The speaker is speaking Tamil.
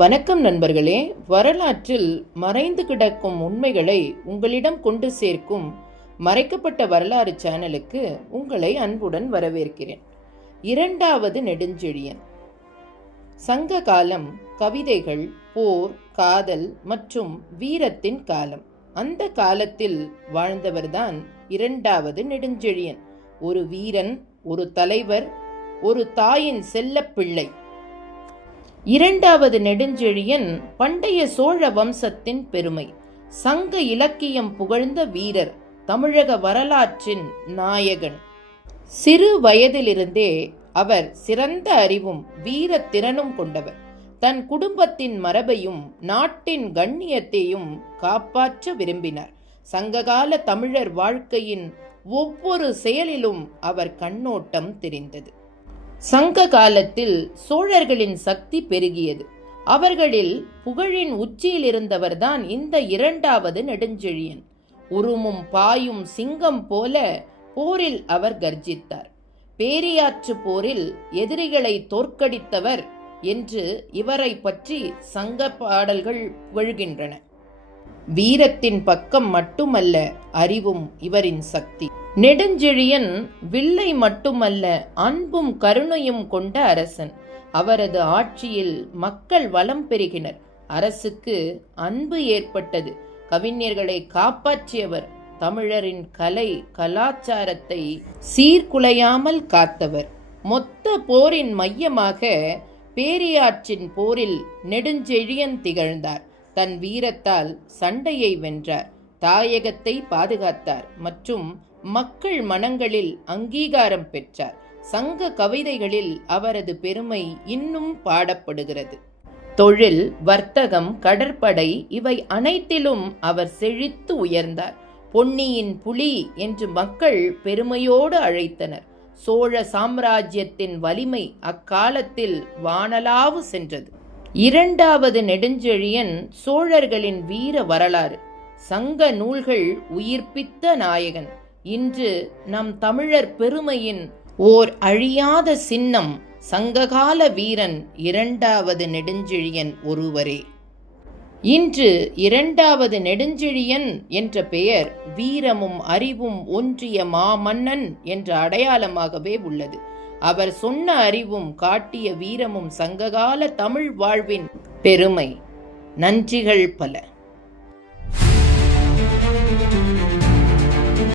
வணக்கம் நண்பர்களே. வரலாற்றில் மறைந்து கிடக்கும் உண்மைகளை உங்களிடம் கொண்டு சேர்க்கும் மறைக்கப்பட்ட வரலாறு சேனலுக்கு உங்களை அன்புடன் வரவேற்கிறேன். இரண்டாவது நெடுஞ்செழியன். சங்க காலம் கவிதைகள், போர், காதல் மற்றும் வீரத்தின் காலம். அந்த காலத்தில் வாழ்ந்தவர்தான் இரண்டாவது நெடுஞ்செழியன். ஒரு வீரன், ஒரு தலைவர், ஒரு தாயின் செல்ல பிள்ளை. இரண்டாவது நெடுஞ்செழியன் பண்டைய சோழ வம்சத்தின் பெருமை. சங்க இலக்கியம் புகழ்ந்த வீரர், தமிழக வரலாற்றின் நாயகன். சிறு வயதிலிருந்தே அவர் சிறந்த அறிவும் வீர திறனும் கொண்டவர். தன் குடும்பத்தின் மரபையும் நாட்டின் கண்ணியத்தையும் காப்பாற்ற விரும்பினார். சங்ககால தமிழர் வாழ்க்கையின் ஒவ்வொரு செயலிலும் அவர் கண்ணோட்டம் தெரிந்தது. சங்க காலத்தில் சோழர்களின் சக்தி பெருகியது. அவர்களில் புகழின் உச்சியில் இருந்தவர்தான் இந்த இரண்டாவது நெடுஞ்செழியன். உருமும் பாயும் சிங்கம் போல போரில் அவர் கர்ஜித்தார். பேரியாற்று போரில் எதிரிகளை தோற்கடித்தவர் என்று இவரை பற்றி சங்க பாடல்கள் புகழ்கின்றன. வீரத்தின் பக்கம் மட்டுமல்ல, அறிவும் இவரின் சக்தி. நெடுஞ்செழியன் வில்லை மட்டுமல்ல, அன்பும் கருணையும் கொண்ட அரசன். அவரது ஆட்சியில் மக்கள் வளம் பெருகினர். அரசுக்கு அன்பு ஏற்பட்டது. கவிஞர்களை காப்பாற்றியவர். தமிழரின் கலை கலாச்சாரத்தை சீர்குலையாமல் காத்தவர். மொத்த போரின் மையமாக பேரியாற்றின் போரில் நெடுஞ்செழியன் திகழ்ந்தார். தன் வீரத்தால் சண்டையை வென்றார், தாயகத்தை பாதுகாத்தார் மற்றும் மக்கள் மனங்களில் அங்கீகாரம் பெற்றார். சங்க கவிதைகளில் அவரது பெருமை இன்னும் பாடப்படுகிறது. தொழில், வர்த்தகம், கடற்படை இவை அனைத்திலும் அவர் செழித்து உயர்ந்தார். பொன்னியின் புலி என்று மக்கள் பெருமையோடு அழைத்தனர். சோழ சாம்ராஜ்யத்தின் வலிமை அக்காலத்தில் வானளாவு சென்றது. இரண்டாவது நெடுஞ்செழியன் சோழர்களின் வீர வரலாறு. சங்க நூல்கள் உயிர்ப்பித்த நாயகன். இன்று நம் தமிழர் பெருமையின் ஓர் அழியாத சின்னம் சங்ககால வீரன் இரண்டாவது நெடுஞ்செழியன் ஒருவரே. இன்று இரண்டாவது நெடுஞ்செழியன் என்ற பெயர் வீரமும் அறிவும் ஒன்றிய மாமன்னன் என்ற அடையாளமாகவே உள்ளது. அவர் சொன்ன அறிவும் காட்டிய வீரமும் சங்ககால தமிழ் வாழ்வின் பெருமை. நன்றிகள் பல.